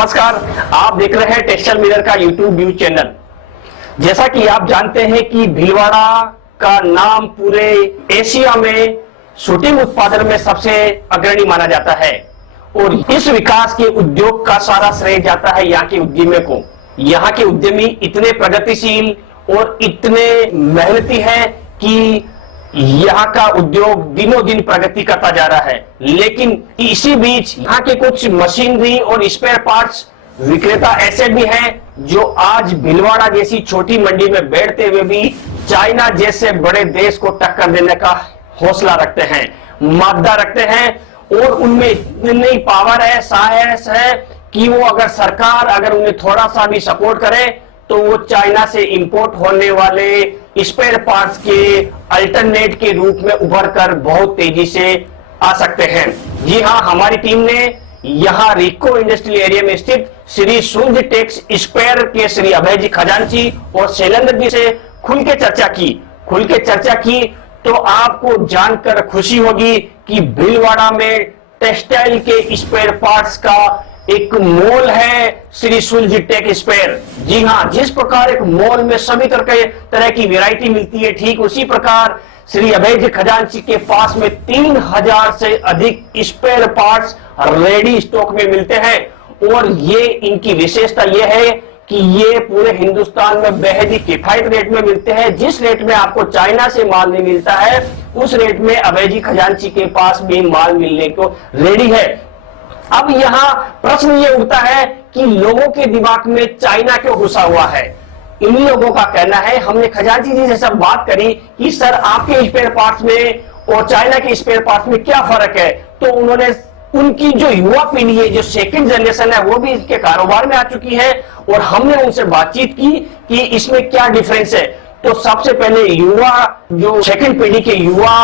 नमस्कार, आप देख रहे हैं टेक्सटाइल मिरर का यूट्यूब न्यूज चैनल। जैसा कि आप जानते हैं कि भीलवाड़ा का नाम पूरे एशिया में शूटिंग उत्पादन में सबसे अग्रणी माना जाता है और इस विकास के उद्योग का सारा श्रेय जाता है यहाँ के उद्यमियों को। यहाँ के उद्यमी इतने प्रगतिशील और इतने मेहनती हैं कि यहाँ का उद्योग दिनों दिन प्रगति करता जा रहा है। लेकिन इसी बीच यहाँ के कुछ मशीनरी और स्पेयर पार्ट्स विक्रेता ऐसे भी हैं जो आज भीलवाड़ा जैसी छोटी मंडी में बैठते हुए भी चाइना जैसे बड़े देश को टक्कर देने का हौसला रखते हैं, मादा रखते हैं और उनमें इतनी पावर है, साहस है कि वो अगर सरकार अगर उन्हें थोड़ा सा भी सपोर्ट करे तो वो चाइना से इंपोर्ट होने वाले स्पेयर पार्ट्स के अल्टरनेट के रूप में उभर कर बहुत तेजी से आ सकते हैं। जी हाँ, हमारी टीम ने यहाँ रिको इंडस्ट्रियल एरिया में स्थित श्री सुंज टेक्स स्पेयर के श्री अभय जी खजांची और शैलेंद्र जी से खुल के चर्चा की तो आपको जानकर खुशी होगी कि भीलवाड़ा में टेक्सटाइल के स्पेयर पार्ट्स का एक मॉल है श्री सुंज टेक स्पेयर। जी हाँ, जिस प्रकार एक मॉल में सभी तरह की वैरायटी मिलती है, ठीक उसी प्रकार श्री अभय जी खजांची के पास में 3000 से अधिक स्पेयर पार्ट्स रेडी स्टॉक में मिलते हैं और ये इनकी विशेषता ये है कि ये पूरे हिंदुस्तान में बेहद ही किफायत रेट में मिलते हैं। जिस रेट में आपको चाइना से माल नहीं मिलता है उस रेट में अभय जी खजांची के पास भी माल मिलने को रेडी है। अब यहाँ प्रश्न ये उठता है कि लोगों के दिमाग में चाइना क्यों घुसा हुआ है। इन लोगों का कहना है, हमने खजांची जी से सब बात करी कि सर आपके स्पेयर पार्ट्स में और चाइना के स्पेयर पार्ट्स में क्या फर्क है, तो उन्होंने उनकी जो युवा पीढ़ी है, जो सेकंड जनरेशन है, वो भी इसके कारोबार में आ चुकी है और हमने उनसे बातचीत की कि इसमें क्या डिफरेंस है। तो सबसे पहले युवा जो सेकंड पीढ़ी के युवा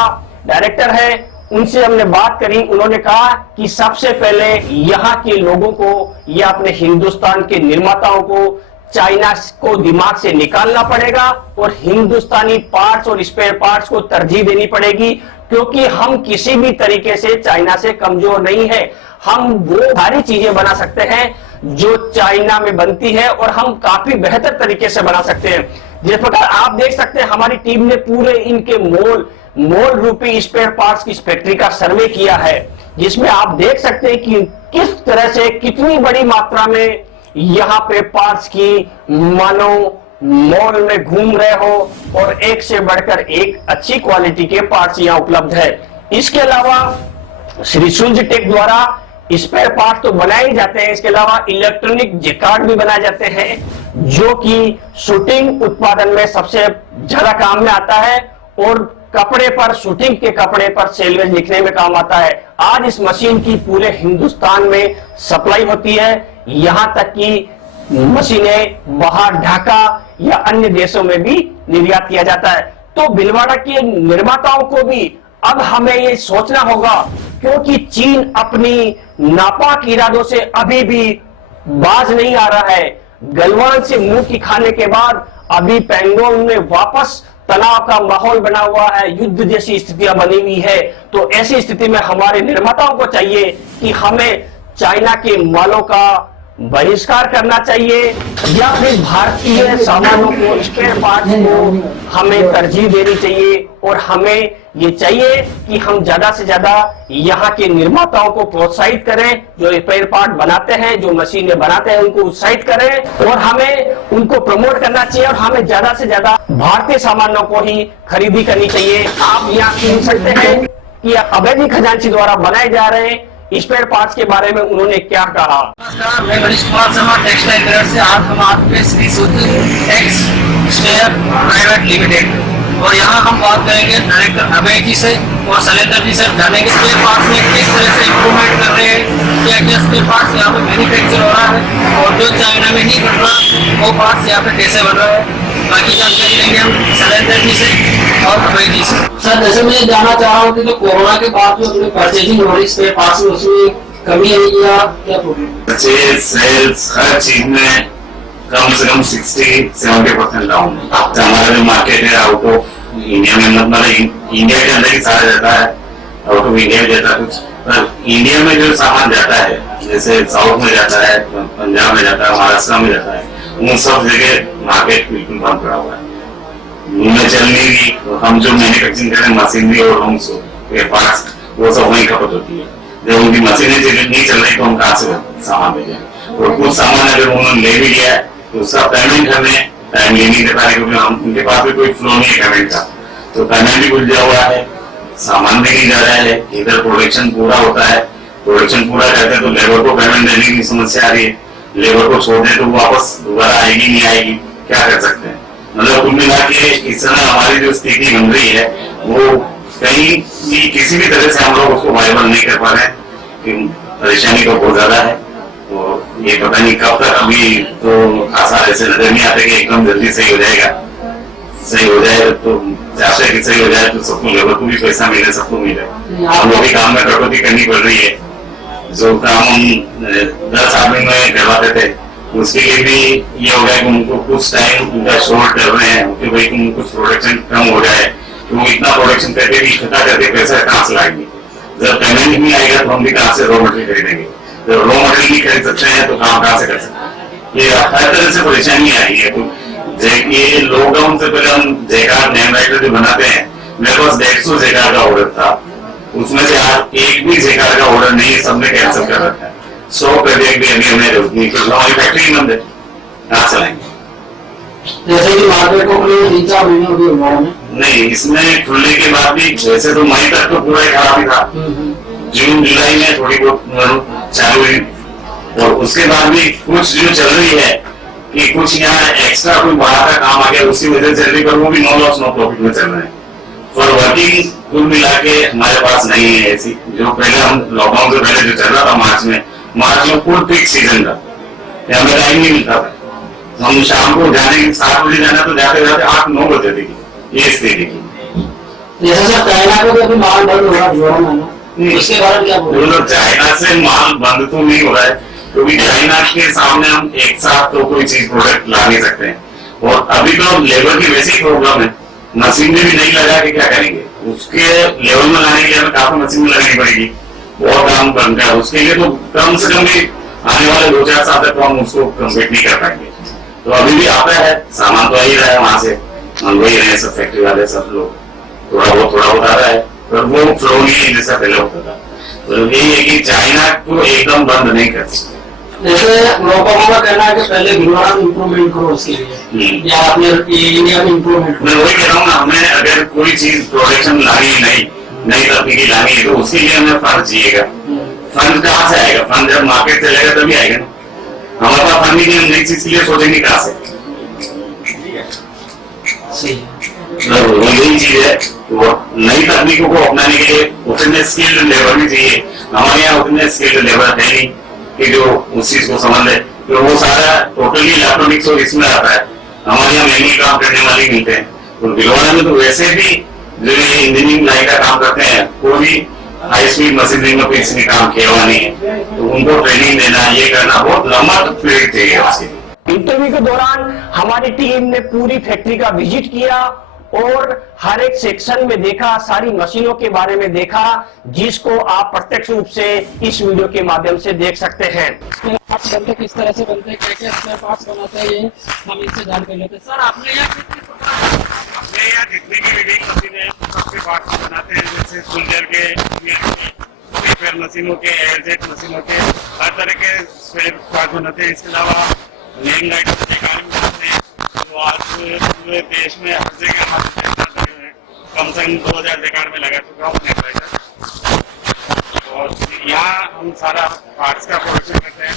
डायरेक्टर है उनसे हमने बात करी। उन्होंने कहा कि सबसे पहले यहाँ के लोगों को या अपने हिंदुस्तान के निर्माताओं को चाइना को दिमाग से निकालना पड़ेगा और हिंदुस्तानी पार्ट्स और स्पेयर पार्ट्स को तरजीह देनी पड़ेगी, क्योंकि हम किसी भी तरीके से चाइना से कमजोर नहीं है। हम वो सारी चीजें बना सकते हैं जो चाइना में बनती है और हम काफी बेहतर तरीके से बना सकते हैं। जिस प्रकार आप देख सकते हैं हमारी टीम ने पूरे इनके मोल रूपी स्पेयर पार्ट्स की फैक्ट्री का सर्वे किया है, जिसमें आप देख सकते हैं कि किस तरह से कितनी बड़ी मात्रा में यहाँ पे पार्ट्स की मानो मॉल में घूम रहे हो और एक से बढ़कर एक अच्छी क्वालिटी के पार्ट्स यहाँ उपलब्ध है। इसके अलावा श्री सुंज टेक द्वारा स्पेयर पार्ट्स तो बनाए ही जाते हैं, इसके अलावा इलेक्ट्रॉनिक जैकार्ड भी बनाए जाते हैं जो कि शूटिंग उत्पादन में सबसे ज्यादा काम में आता है और कपड़े पर, शूटिंग के कपड़े पर सेलवेज लिखने में काम आता है। आज इस मशीन की पूरे हिंदुस्तान में सप्लाई होती है, यहां तक कि मशीनें बाहर ढाका या अन्य देशों में भी निर्यात किया जाता है। तो भीलवाड़ा के निर्माताओं को भी अब हमें ये सोचना होगा, क्योंकि चीन अपनी नापाक इरादों से अभी भी बाज नहीं आ रहा है। गलवान से मुंह की खाने के बाद अभी पैंगोंग में वापस तनाव का माहौल बना हुआ है, युद्ध जैसी स्थितियां बनी हुई है। तो ऐसी स्थिति में हमारे निर्माताओं को चाहिए कि हमें चाइना के मालों का बहिष्कार करना चाहिए या फिर भारतीय सामानों को, स्पेयर पार्ट्स को हमें तरजीह देनी चाहिए और हमें ये चाहिए कि हम ज्यादा से ज्यादा यहाँ के निर्माताओं को प्रोत्साहित करें, जो स्पेयर पार्ट बनाते हैं, जो मशीनें बनाते हैं, उनको उत्साहित करें और हमें उनको प्रमोट करना चाहिए और हमें ज्यादा से ज्यादा भारतीय सामानों को ही खरीदी करनी चाहिए। आप यहाँ सुन सकते हैं कि अभय जी खजांची द्वारा बनाए जा रहे स्पेयर पार्ट्स के बारे में उन्होंने क्या कहा। नमस्कार, मैं मनीष कुमार शर्मा टेक्सटाइल मिरर से। आज हम आपके Shri Sunj tex spare private limited और यहाँ हम बात करेंगे डायरेक्टर अभय जी से और शैलेंद्र जी से, जानेंगे स्पेयर पार्ट्स में किस तरह से इम्प्रूवमेंट कर रहे हैं, क्या क्या स्पेयर पार्ट्स यहाँ पे मैन्युफैक्चर हो रहा है और जो चाइना में नहीं बन रहा वो पार्ट्स यहाँ पे कैसे बन रहा है। बाकी जानकारी लेंगे हम शैलेंद्र जी से और अभय जी से। सर, जैसे मैं जानना चाह रहा हूँ कि जो कोरोना के बाद जो अपनी परचेजिंग हो रही स्पेयर पार्ट्स में, उसमें कमी आई या क्या प्रॉब्लम? परचेज, सेल्स, हर चीज में कम से कम 60-70% डाउन है। हमारा जो मार्केट है आउट ऑफ इंडिया में, मतलब इंडिया के अंदर ही सारा जाता है, आउट ऑफ इंडिया में जाता कुछ पर इंडिया में जो सामान जाता है, जैसे साउथ में जाता है, पंजाब में जाता है, महाराष्ट्र में जाता है, उन सब जगह मार्केट बिल्कुल बंद पड़ा हुआ है, उनमें चल नहीं रही। हम जो मैन्युफैक्चरिंग करें मशीनरी और होम्स के पास, वो सब वहीं खपत होती है। जब उनकी मशीनें नहीं चल रही तो हम कहाँ से सामान भेजें। और कुछ सामान अगर उन्होंने ले भी लिया है तो उसका पेमेंट हमें टाइमली नहीं दे पा रहे, क्योंकि हम उनके पास भी कोई फ्लो नहीं है पेमेंट का, तो पेमेंट भी उलझा हुआ है, सामान भी नहीं जा रहा है। इधर प्रोडक्शन पूरा होता है, प्रोडक्शन पूरा करते हैं तो लेबर को पेमेंट देने की समस्या आ रही है, लेबर को छोड़ दे तो वापस दोबारा आएगी नहीं आएगी, क्या कर सकते हैं। मतलब कुल मिला के इस समय हमारी जो स्थिति बन रही है वो कहीं भी किसी भी तरह से हम लोग उसको वायबल नहीं कर पा रहे हैं, परेशानी तो बहुत ज्यादा है। तो ये पता नहीं कब तक, अभी तो आशा ऐसे नजर नहीं आते कि एकदम जल्दी सही हो जाएगा। सही हो जाए तो चाहते हैं कि सही हो जाए तो सबको, लेबर को भी पैसा मिले, सबको मिले। हम लोग भी काम में कटौती करनी पड़ रही है। जो काम हम 10 आदमी में करवाते थे उसके लिए भी ये हो गया कि उनको कुछ टाइम उनका शॉर्ट कर रहे हैं कि भाई तुम कुछ प्रोडक्शन कम हो जाए, तो इतना प्रोडक्शन करके भी इकट्ठा करके पैसा कहाँ से लाएंगे। जब पेमेंट नहीं आएगा तो हम भी कहाँ से रॉ मटेरियल खरीदेंगे, जब रॉ मटेरियल नहीं खरीद सकते हैं तो काम कहाँ से कर सकते हैं। ये हर तरह से परेशानी आ रही है। तो ये लॉकडाउन से पहले हम जेकार नेम राइटर जो बनाते हैं, मेरे पास 150 जेकार का ऑर्डर था, उसमें से आज एक भी जेकार का ऑर्डर नहीं, सबने कैंसिल कर रखा है। 100 कर दिया भी अभी हमें नहीं, क्योंकि हमारी फैक्ट्री बंद है, कहाँ चलाएंगे। जैसे कि मार्केट को खुले 3-4 महीने हो गए नहीं, इसमें खुलने के बाद भी वैसे तो मई तक तो पूरा ही खराब ही था, जून जुलाई में थोड़ी बहुत चालू हुई, और उसके बाद भी कुछ जो चल रही है कि कुछ यहाँ एक्स्ट्रा कोई बाहर का काम आ गया उसकी वजह से चल रही, पर वो भी नो लॉस नो प्रॉफिट में चल रहे हैं। और वर्किंग कुल मिला के हमारे पास नहीं है ऐसी, जो पहले हम लॉकडाउन से पहले जो चल रहा था मार्च में फुल पीक सीजन था, हमें टाइम नहीं मिलता था। हम शाम को जाने 7 बजे जाना तो जाते जाते 8-9 बजे थी, ये स्थिति की। जैसे सर चाइना को भी माल बंद हो रहा है, उसके बारे में क्या बोलोगे? चाइना से माल बंद तो नहीं हो रहा है, क्योंकि चाइना के सामने हम एक साथ तो कोई चीज प्रोडक्ट ला नहीं सकते हैं, और अभी तो लेबर की वैसी प्रॉब्लम है, मशीन में भी नहीं लगा के क्या करेंगे, उसके लेवल में लाने के लिए हमें काफी मशीन लगानी पड़ेगी, बहुत काम बनता है। उसके लिए तो कम से कम भी आने वाले 2-4 साल तक तो हम उसको कम्प्लीट नहीं कर पाएंगे। तो अभी भी आता है सामान, तो आ ही रहा है वहां से, हम वही रहे सब फैक्ट्री वाले सब लोग, थोड़ा बहुत आ रहा है, पर वो फ्लो नहीं है जैसा पहले होता था। तो यही है कि चाइना को एकदम बंद नहीं कर सकते। जैसे लोगों का कहना है कि पहले भिलवाड़ा में इम्प्रूवमेंट करो उसके लिए, या अपने इंडिया में इम्प्रूवमेंट। मैं वही कह रहा हूँ ना, हमें अगर कोई चीज प्रोडक्शन लानी नई तकनीकी लानी है तो उसके लिए हमें फंड चाहिएगा। फंड कहाँ से आएगा? फंड जब मार्केट चलेगा तभी आएगा ना। हमारे पास फंड ही नहीं, हम नई चीज के लिए सोचेंगे कहाँ से? यही चीज है, वो नई तकनीकों को अपनाने के लिए उतने स्किल्ड लेबर भी चाहिए। हमारे यहाँ उतने स्किल्ड लेबर है नहीं कि जो उस चीज को समझ ले, तो वो सारा टोटली इलेक्ट्रॉनिक्स और इसमें आता है। हमारे यहाँ मैनुअल काम करने वाले मिलते हैं, तो भिलवाड़ा में तो वैसे भी जो ये इंजीनियरिंग लाइन का काम करते हैं वो भी हाई स्पीड मशीनरी में किसी ने काम किया हुआ नहीं है, तो उनको ट्रेनिंग देना, ये करना बहुत लंबा पीरियड चाहिए उसके। इंटरव्यू के दौरान हमारी टीम ने पूरी फैक्ट्री का विजिट किया और हर एक सेक्शन में देखा, सारी मशीनों के बारे में देखा, जिसको आप प्रत्यक्ष रूप से इस वीडियो के माध्यम से देख सकते हैं। पार्ट्स बनते किस तरह से बनते हैं, क्या-क्या स्पेयर पार्ट्स बनाते हैं, ये हम इससे जान कर लेते हैं। सर आपने यहाँ जितनी भी रीडिंग मशीनें हैं सबके पार्ट्स बनाते हैं, जैसे सोल्जर के, रिपेयर मशीनों के, एयरजेट मशीनों के, हर तरह के स्पेयर पार्ट बनाते हैं। इसके अलावा नेम राइटर के कार्य बनाते हैं, तो आज पूरे देश में हर जगह कम से कम 2000 जेकार में लगा चुका हूँ नेम राइटर। और यहाँ हम सारा पार्ट्स का प्रोडक्शन करते हैं,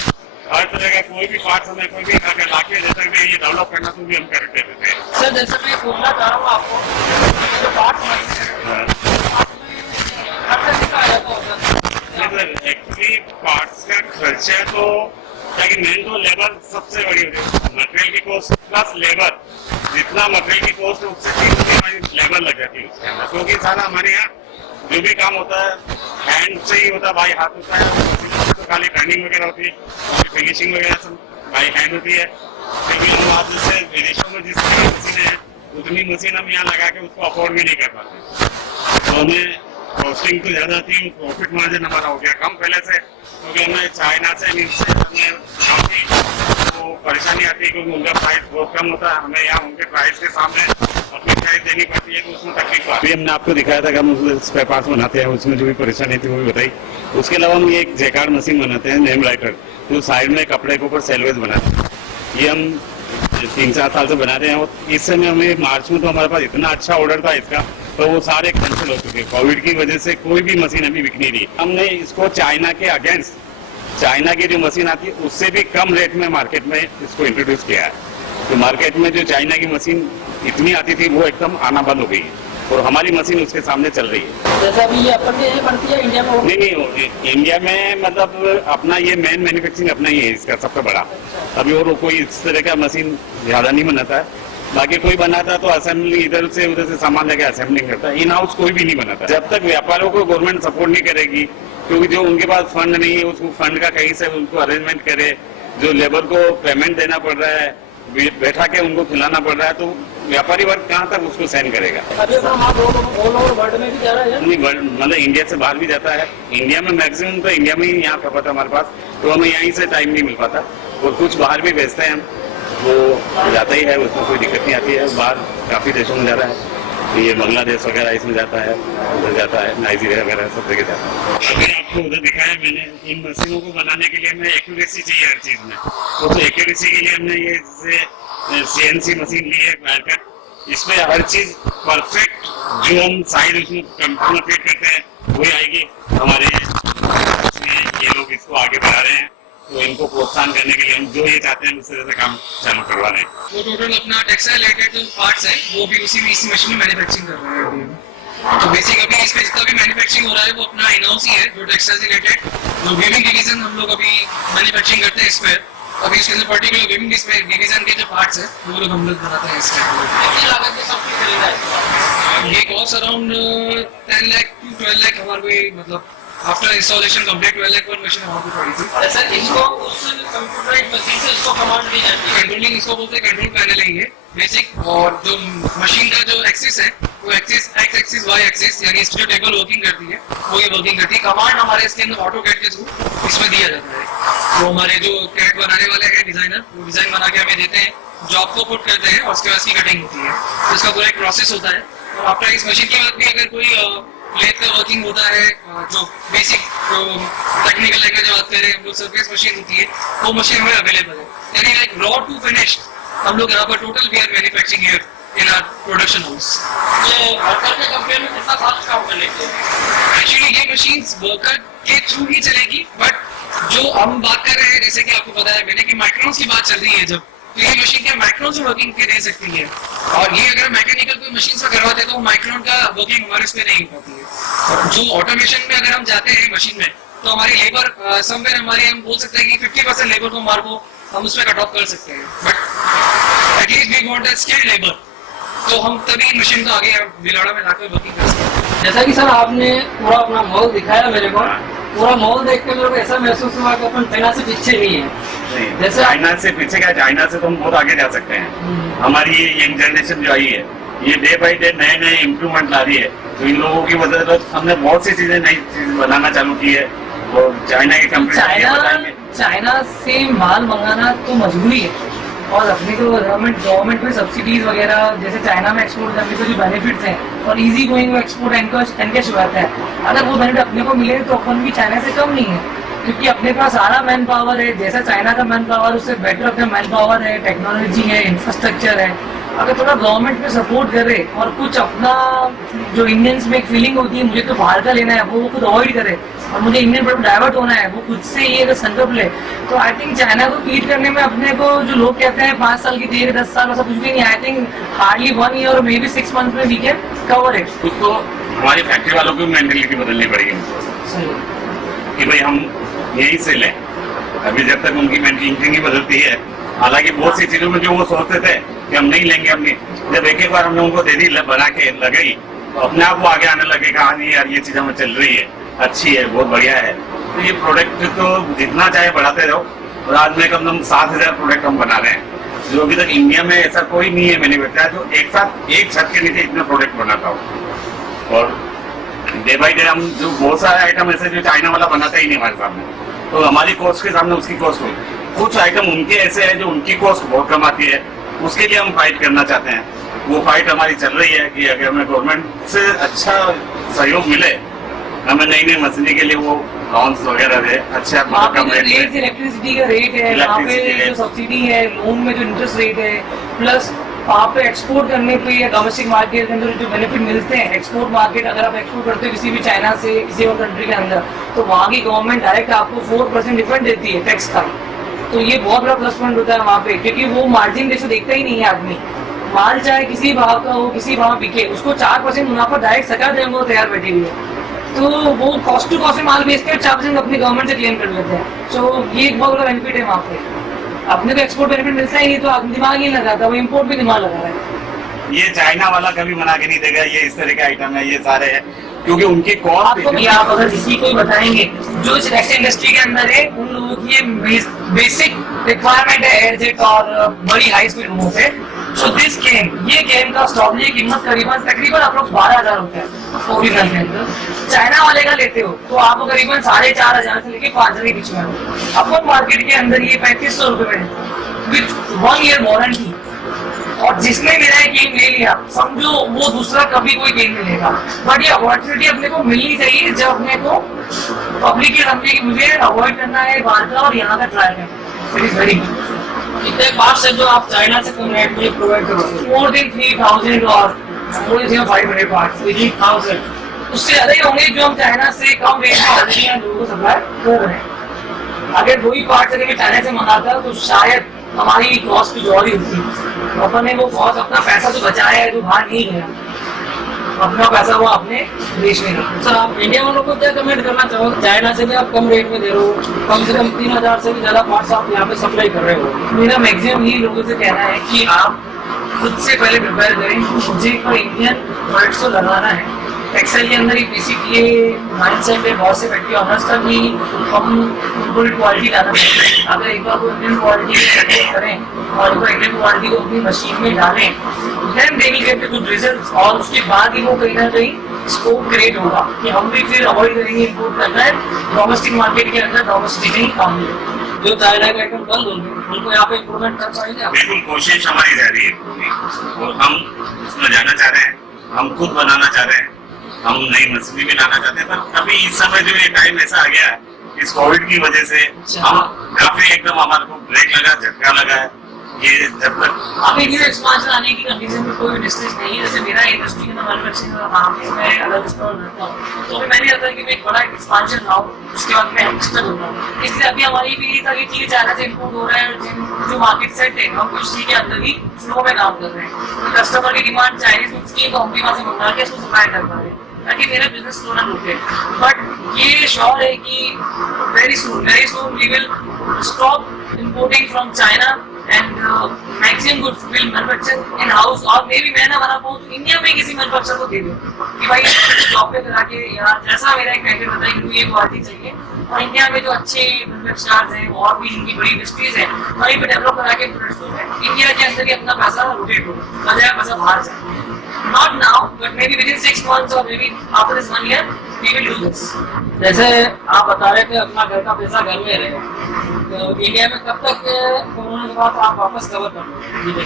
हर तरह का कोई भी पार्ट्स हमें कोई भी अगर लाके जैसे भी ये डेवलप करना तो भी हम करते रहते हैं। सर जैसे मैं पूछना चाह रहा हूँ आपको, जो पार्ट्स एक्चुअली पार्ट्स का खर्चा तो मेन तो लेबर सबसे बड़ी होती है, मटेरियल की कॉस्ट प्लस लेबर, जितना मटेरियल की कॉस्ट है उससे 3 गुना हमारी लेबर लग जाती है उसके अंदर, क्योंकि सारा हमारे यहाँ जो भी काम होता है हैंड से ही होता है, बाई हाथ होता है। तो खाली टर्निंग वगैरह होती है, फिनिशिंग वगैरह सब बाई हैंड होती है। क्योंकि हम आप जैसे विदेशों में जिस तरह मशीनें हैं उतनी मशीन हम यहाँ लगा के उसको अफोर्ड भी नहीं कर पाते, तो हमें कॉस्टिंग तो ज्यादा थी, प्रॉफिट मार्जिन हमारा हो गया कम पहले से, क्योंकि हमें चाइना से नीचे हमें काफी वो परेशानी आती है, क्योंकि उनका प्राइस बहुत कम होता है, हमें यहाँ उनके प्राइस के सामने अपनी प्राइस देनी पड़ती है, तो उसमें तकलीफ आती है। हमने आपको दिखाया था कि हम उसमें स्पेयर पार्ट्स बनाते हैं, उसमें जो भी परेशानी थी वो भी बताई। उसके अलावा हम ये एक जैकार्ड मशीन बनाते हैं, नेम राइटर, जो साइड में कपड़े के ऊपर सेलवेज बनाते हैं। ये हम 3-4 साल से बना रहे हैं, और इस समय हमें मार्च में तो हमारे पास इतना अच्छा ऑर्डर था इसका, तो वो सारे कैंसिल हो चुके। कोविड की वजह से कोई भी मशीन अभी बिक नहीं रही। हमने इसको चाइना के अगेंस्ट, चाइना की जो मशीन आती है उससे भी कम रेट में मार्केट में इसको इंट्रोड्यूस किया है। तो मार्केट में जो चाइना की मशीन इतनी आती थी वो एकदम आना बंद हो गई है, और हमारी मशीन उसके सामने चल रही है। जैसे अभी ये अपन के बनती है इंडिया में? नहीं, इंडिया में मतलब अपना ये मेन मैन्युफैक्चरिंग अपना ही है इसका सबसे बड़ा। अभी और कोई इस तरह का मशीन ज्यादा नहीं बनाता है, बाकी कोई बनाता तो असेंबली इधर से उधर से सामान लेके असेंबलिंग करता है, इन हाउस कोई भी नहीं बनाता। जब तक व्यापारियों को गवर्नमेंट सपोर्ट नहीं करेगी, क्योंकि जो उनके पास फंड नहीं है उसको फंड का कहीं से उनको अरेंजमेंट करे, जो लेबर को पेमेंट देना पड़ रहा है, बैठा के उनको खिलाना पड़ रहा है, तो व्यापारी वर्ग कहाँ तक उसको सहन करेगा। अभी आप ऑल ओवर वर्ल्ड में भी जा रहा है? नहीं, मतलब इंडिया से बाहर भी जाता है। इंडिया में मैक्सिमम तो इंडिया में ही यहाँ पे पता हमारे पास, तो हमें यहीं से टाइम नहीं मिल पाता, और कुछ बाहर भी भेजते हैं हम, वो जाता ही है, उसमें कोई दिक्कत नहीं आती है। बाहर काफी देशों में जा रहा है, ये बांग्लादेश वगैरह इसमें जाता है, उधर जाता है, नाइजीरिया वगैरह सब जगह जाता है। अभी आपको उधर दिखाया मैंने, इन मशीनों को बनाने के लिए हमें एक्यूरेसी चाहिए हर चीज में, तो एक्यूरेसी के लिए हमने ये CNC मशीन ली है वायर कट। इसमें हर चीज परफेक्ट, जो हम साइड उसमें कंप्यूटर में फिट करते हैं वही आएगी। हमारे ये लोग इसको आगे बढ़ा रहे हैं, तो इनको प्रोत्साहन करने के लिए हम जो ये चाहते हैं उस तरह से काम चालू करवा रहे हैं। वो टोटल अपना टेक्सटाइल रिलेटेड जो पार्ट्स है वो भी उसी मशीन में मैन्युफैक्चरिंग कर रहे हैं। तो बेसिक अभी इसमें जितना भी मैन्युफैक्चरिंग हो रहा है वो अपना इन हाउस ही है, जो टेक्सटाइल रिलेटेड जो वीविंग डिवीजन हम लोग अभी मैन्युफैक्चरिंग करते हैं इसमें। अभी इसके अंदर पर्टिकुलर वीविंग डिवीजन के जो पार्ट्स है वो लोग हम लोग बनाते हैं इसके। कितनी लागत में सब कुछ खरीदा है? ये cost around 10 lakh to 12 lakh हमारे को, मतलब आफ्टर इंस्टॉलेशन कंप्लीट 12 लाख पर मशीन हमारे को पड़ी थी। सर इसको उस कंप्यूटराइज्ड मशीन से इसको कमांड दी जाती है? कंट्रोलिंग इसको बोलते हैं, कंट्रोल पैनल है ये बेसिक। और जो मशीन का जो एक्सिस है वो axis x axis y axis, यानी इसकी जो टेबल वर्किंग करती है वो ये वर्किंग करती है। कमांड हमारे इसके अंदर ऑटो कैड के थ्रू इसमें दिया जाता है। तो हमारे जो कैड बनाने वाले हैं डिजाइनर, वो डिजाइन बना के हमें देते हैं, जॉब को पुट करते हैं और उसके बाद इसकी कटिंग होती है। तो इसका पूरा एक प्रोसेस होता है। और आफ्टर इस मशीन के बाद भी अगर कोई लेथ का वर्किंग होता है, जो बेसिक टेक्निकल लैंग्वेज में बात करें हम लोग, सर्फेस मशीन होती है, वो मशीन हमें अवेलेबल है। यानी लाइक रॉ टू फिनिश हम लोग यहाँ पर total we are manufacturing here in our production house. ये वर्कर के कंपेयर में कितना फास्ट काम कर लेते हैं? एक्चुअली ये मशीन्स वर्कर के थ्रू ही चलेगी, बट जो हम बात कर रहे हैं, जैसे कि आपको पता है मैंने कि माइक्रोन्स की बात चल रही है जब, तो ये मशीन क्या माइक्रोन से वर्किंग दे सकती है। और ये अगर मैकेनिकल कोई मशीन से करवाते हैं तो माइक्रोन का वर्किंग हमारे इस पे नहीं हो पाती है। जो ऑटोमेशन में अगर हम जाते हैं मशीन में, तो हमारी लेबर समवेयर हमारी, हम बोल सकते हैं कि 50% लेबर को हमारे को हम उसमें कट ऑफ कर सकते हैं, but at least we want a skilled labour, तो हम तभी मशीन को आगे भिलवाड़ा में लाकर वर्किंग कर सकते हैं। जैसा कि सर आपने पूरा अपना मॉल दिखाया मेरे को, पूरा मॉल देख के मेरे को ऐसा महसूस हुआ कि अपन चाइना से पीछे नहीं है। जैसे चाइना से पीछे क्या, चाइना से तो हम बहुत आगे जा सकते हैं। हमारी ये यंग जनरेशन जो आई है, ये डे बाई डे नए नए इम्प्रूवमेंट ला रही है, तो इन लोगों की वजह से हमने बहुत सी चीजें नई चीज बनाना चालू की है। और चाइना की कंपनी, चाइना से माल मंगाना तो मजबूरी है, और अपनी तो गवर्नमेंट में सब्सिडीज वगैरह, जैसे चाइना में एक्सपोर्ट करने के जो बेनिफिट्स हैं और इजी गोइंग एक्सपोर्ट एनकेश रहता है, अगर वो बेनिफिट अपने को मिले तो अपन भी चाइना से कम नहीं है, क्योंकि अपने पास सारा मैन पावर है। जैसा चाइना का मैन पावर, उससे बेटर अपना मैन पावर है, टेक्नोलॉजी है, इंफ्रास्ट्रक्चर है। अगर थोड़ा गवर्नमेंट में सपोर्ट करे और कुछ अपना, जो इंडियंस में एक फीलिंग होती है मुझे तो बाहर का लेना है, वो खुद अवॉइड करे, और मुझे इंडियन प्रोडक्ट डाइवर्ट होना है, वो खुद से ये अगर संकल्प ले, तो आई थिंक चाइना को बीट करने में अपने को, जो लोग कहते हैं 5 साल की देर 10 साल, ऐसा कुछ भी नहीं। आई थिंक हार्डली 1 ईयर और मे बी 6 मंथ में वी कैन कवर इट। कुछ तो हमारी फैक्ट्री वालों की मेंटेलिटी बदलनी पड़ेगी कि भाई हम यही से लें। अभी जब तक उनकी मेंटेलिटी नहीं बदलती है, हालांकि बहुत सी चीजों में जो वो सोचते थे कि हम नहीं लेंगे, हमने जब एक बार हमने उनको दे दी, बना के लगाई, तो अपने आप वो आगे आने लगेगा, हाँ नहीं यार ये चीज हमें चल रही है, अच्छी है, बहुत बढ़िया है। तो ये प्रोडक्ट तो जितना चाहे बढ़ाते रहो, और आज में कम से कम 7,000 प्रोडक्ट हम बना रहे हैं, जो अभी तक इंडिया में ऐसा कोई नहीं है मैन्युफैक्चरर जो एक साथ एक छत के नीचे इतना प्रोडक्ट बनाता हो। और डे बाई डे हम जो बहुत सारे आइटम ऐसे जो चाइना वाला बनाता ही नहीं हमारे सामने, तो हमारी कॉस्ट के सामने उसकी कॉस्ट हो। कुछ आइटम उनके ऐसे हैं जो उनकी कॉस्ट बहुत कम आती है, उसके लिए हम फाइट करना चाहते हैं। वो फाइट हमारी चल रही है कि अगर हमें गवर्नमेंट से अच्छा सहयोग मिले, हमें नई नई मशीनरी के लिए वो लॉन्स वगैरह दे, अच्छा वहाँ पे कम जो रेट रेट इलेक्ट्रिसिटी का रेट है, वहाँ पे Electricity जो है। सब्सिडी है, लोन में जो इंटरेस्ट रेट है, प्लस वहाँ पे एक्सपोर्ट करने पे या डोमेस्टिक मार्केट के अंदर जो बेनिफिट मिलते हैं, एक्सपोर्ट मार्केट अगर आप एक्सपोर्ट करते हो किसी भी चाइना से किसी और कंट्री के अंदर, तो वहाँ की गवर्नमेंट डायरेक्ट आपको 4% रिफंड देती है टैक्स का। तो ये बहुत बड़ा प्लस पॉइंट होता है वहाँ पे, क्योंकि वो मार्जिन जैसे देखता ही नहीं है आदमी। माल चाहे किसी भाव का हो, किसी भाव बिके, उसको 4% मुनाफा डायरेक्ट सरकार देने को तैयार बैठी हुई है। तो वो कॉस्ट टू कॉस्ट में माल बेचते हैं, 4% अपनी गवर्नमेंट से क्लेम कर लेते हैं। तो ये एक बहुत बड़ा बेनिफिट है वहाँ पे। अपने को एक्सपोर्ट बेनिफिट मिलता ही नहीं, तो आदमी दिमाग ही नहीं लगाता, वो इम्पोर्ट पे दिमाग लगा रहा है। ये चाइना वाला कभी मना के नहीं देगा, ये इस तरह के आइटम है, ये सारे हैं, क्योंकि उनकी कॉस्ट आपको भी आप अगर किसी को बताएंगे जो इस टेक्सटाइल इंडस्ट्री के अंदर है, उन लोगों की ये बेसिक रिक्वायरमेंट है एयरजेट और बड़ी हाई स्पीड रूमों पे। सो दिस ये गेम का स्टॉक की कीमत तकरीबन अप्रोक्स 12,000 रुपए है ओरिजिनल के अंदर। चाइना वाले का लेते हो तो आपको करीबन 4,500 से लेके 5,000 के बीच में है। अपन मार्केट के अंदर ये 3,500 रुपए में विद 1 ईयर वारंटी। और जिसने मेरा गेम ले लिया, समझो वो दूसरा कभी कोई गेम नहीं लेगा। बट ये अपॉर्चुनिटी अपने को मिलनी चाहिए जब अपने को पब्लिक के सामने कि मुझे अवॉइड करना है बाहर का और यहाँ का ट्राई करना। It is very good. कितने पार्ट्स है जो आप चाइना से कम रेट में प्रोवाइड करोगे? मोर देन 3,000 और मोर देन 500 पार्ट्स। 3,000 उससे ज्यादा ही होंगे जो हम चाइना से कम रेट में ऑलरेडी हम लोगों को सप्लाई कर रहे हैं। अगर वही पार्ट्स अगर मैं चाइना से मंगाता तो शायद हमारी कॉस्ट कुछ और ही होती। अपन ने वो कॉस्ट अपना पैसा जो बचाया है, जो बाहर नहीं गया, अपना पैसा वो अपने देश में नहीं। सर, आप इंडिया वालों को क्या कमेंट करना चाहोगे? चाइना से भी आप कम रेट में दे रहे हो, कम से कम 3,000 से भी ज्यादा पार्ट्स आप यहाँ पे सप्लाई कर रहे हो। मेरा मैक्सिमम ही लोगों से कहना है कि आप खुद से पहले प्रिपेयर करें कि मुझे कोई इंडियन प्रोडक्ट्स को लगाना है। एक्सेल के अंदर ही बेसिक ये माइंडसेट है बहुत से फैक्ट्री ऑनर्स का कि हम गुड क्वालिटी लाना चाहते हैं। अगर एक बार कोई इंडियन क्वालिटी सेट करें और एक बार इंडियन क्वालिटी को अपनी मशीन में डालें, then they will get good results. और उसके बाद ही वो कहीं ना कहीं स्कोप क्रिएट होगा कि हम भी फिर अवॉइड करेंगे इम्पोर्ट करना है, डोमेस्टिक मार्केट के अंदर डोमेस्टिक ही काम मिले। जो चाइना का आइटम बंद होंगे उनको यहाँ पे इम्प्रूवमेंट कर पाएंगे आप? बिल्कुल कोशिश हमारी जारी है पूरी, और हम उसमें जाना चाह रहे हैं, हम खुद बनाना चाह रहे हैं, हम नई मशीनरी भी लाना चाहते हैं। पर अभी इस समय जो ये टाइम ऐसा आ गया है, इस कोविड की वजह से हम काफी एकदम हमारे को ब्रेक लगा, झटका लगा है। ये जब तक अभी न्यू एक्सपांशन आने की कंडीशन में कोई डिस्ट्रेस नहीं है। जैसे मेरा इंडस्ट्री के अंदर मैन्युफैक्चरिंग का काम है, मैं अलग स्टॉल रखता हूँ, तो अभी मैंने चाहता है कि मैं एक बड़ा एक्सपांशन लाऊं, उसके बाद मैं एक्सपेक्ट होगा। इसलिए अभी हमारी भी यही था कि चीज़ चाइना से इम्पोर्ट हो रहा है, जो मार्केट सेट है हम कुछ के अंदर ही फ्लो में काम कर रहे हैं। कस्टमर की डिमांड चाइनीज गुड्स की, तो हम भी वहाँ से मंगा के उसको सप्लाई कर पा रहे हैं ताकि मेरा बिजनेस स्लो ना रुके। बट ये श्योर है कि very soon we will stop importing from China and maximum goods will manufacture in house। और मे भी मैं ना बना पाऊँ तो इंडिया में किसी मैन्युफैक्चर को दे दूँ कि भाई जॉब पे करा के यहाँ जैसा मेरा एक पैकेट बताया कि ये क्वालिटी चाहिए, और इंडिया में जो अच्छे मैन्युफैक्चरर्स हैं और भी इनकी बड़ी इंडस्ट्रीज हैं वहीं पे डेवलप करा के इंडिया के अंदर ही अपना पैसा रोटेट हो, बजाय पैसा बाहर जाए। Not now, but maybe within 6 months or maybe after this 1 year, we will do this। जैसे आप बता रहे थे अपना घर का पैसा घर में रहे, तो इंडिया में कब तक कोरोना के बाद आप वापस कवर कर लोगे?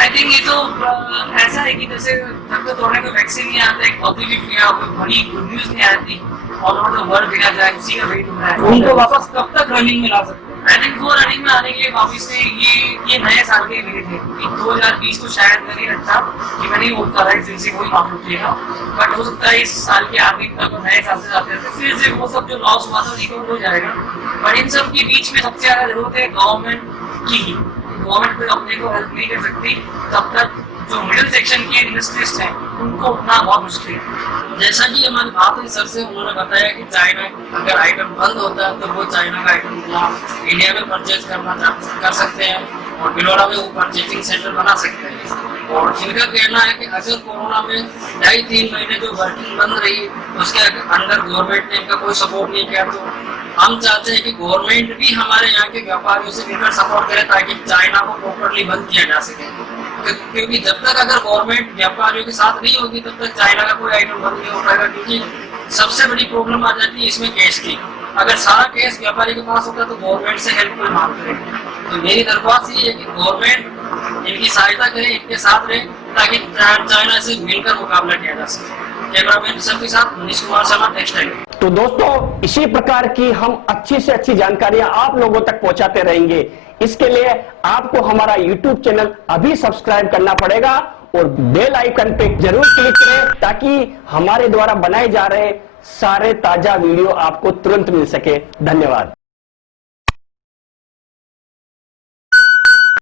आई थिंक ये तो ऐसा है कि जैसे जब तक कोरोना का वैक्सीन नहीं आता, एक पॉजिटिव या कोई बड़ी गुड न्यूज नहीं आती ऑल ओवर द वर्ल्ड देखा जाए, उसी का वेट हो रहा है। उनको वापस कब तक रनिंग में ला सकते हैं? आई थिंक वो रनिंग में आने के लिए वापस से ये नए साल के लिए थे कि 2020 तो शायद मैंने रखा कि मैंने वो करा है, से कोई मामला किया, बट हो सकता है इस साल के आखिरी तक नए साल से जाते हैं फिर से वो सब जो लॉस हुआ था रिकवर हो जाएगा। बट इन सब के बीच में सबसे ज्यादा जरूरत है गवर्नमेंट की। गवर्नमेंट को अपने को हेल्प नहीं कर सकती तब तक जो मिडिल सेक्शन के इंडस्ट्रिस्ट हैं उनको उठना बहुत मुश्किल है। जैसा कि हमारी बात हुई सर से, उन्होंने बताया कि चाइना अगर आइटम बंद होता है तो वो चाइना का आइटम इंडिया में परचेज कर सकते हैं और भिलवाड़ा में वो परचेजिंग सेंटर बना सकते हैं। और इनका कहना है कि अगर कोरोना में 2.5-3 महीने जो वर्किंग बंद रही उसके अंदर गवर्नमेंट ने इनका कोई सपोर्ट नहीं किया, तो हम चाहते हैं कि गवर्नमेंट भी हमारे यहाँ के व्यापारियों से मिलकर सपोर्ट करे ताकि चाइना को प्रॉपरली बंद किया जा सके। क्योंकि जब तक अगर गवर्नमेंट व्यापारियों के साथ नहीं होगी तब तक चाइना का कोई आइटम बंद नहीं हो पाएगा, क्योंकि सबसे बड़ी प्रॉब्लम आ जाती है इसमें कैश की। अगर सारा कैश व्यापारी के पास होता तो गवर्नमेंट से हेल्प कोई मांग करे। तो मेरी दरख्वास्त ये है कि गवर्नमेंट इनकी सहायता करे, इनके साथ रहे, ताकि चाइना से मिलकर मुकाबला किया जा सके। कैमरामैन के साथ मनीष कुमार शर्मा, टेक्सटाइल। तो दोस्तों, इसी प्रकार की हम अच्छी से अच्छी जानकारियां आप लोगों तक पहुंचाते रहेंगे। इसके लिए आपको हमारा YouTube चैनल अभी सब्सक्राइब करना पड़ेगा और बेल आइकन पे जरूर क्लिक करें, ताकि हमारे द्वारा बनाए जा रहे सारे ताजा वीडियो आपको तुरंत मिल सके। धन्यवाद।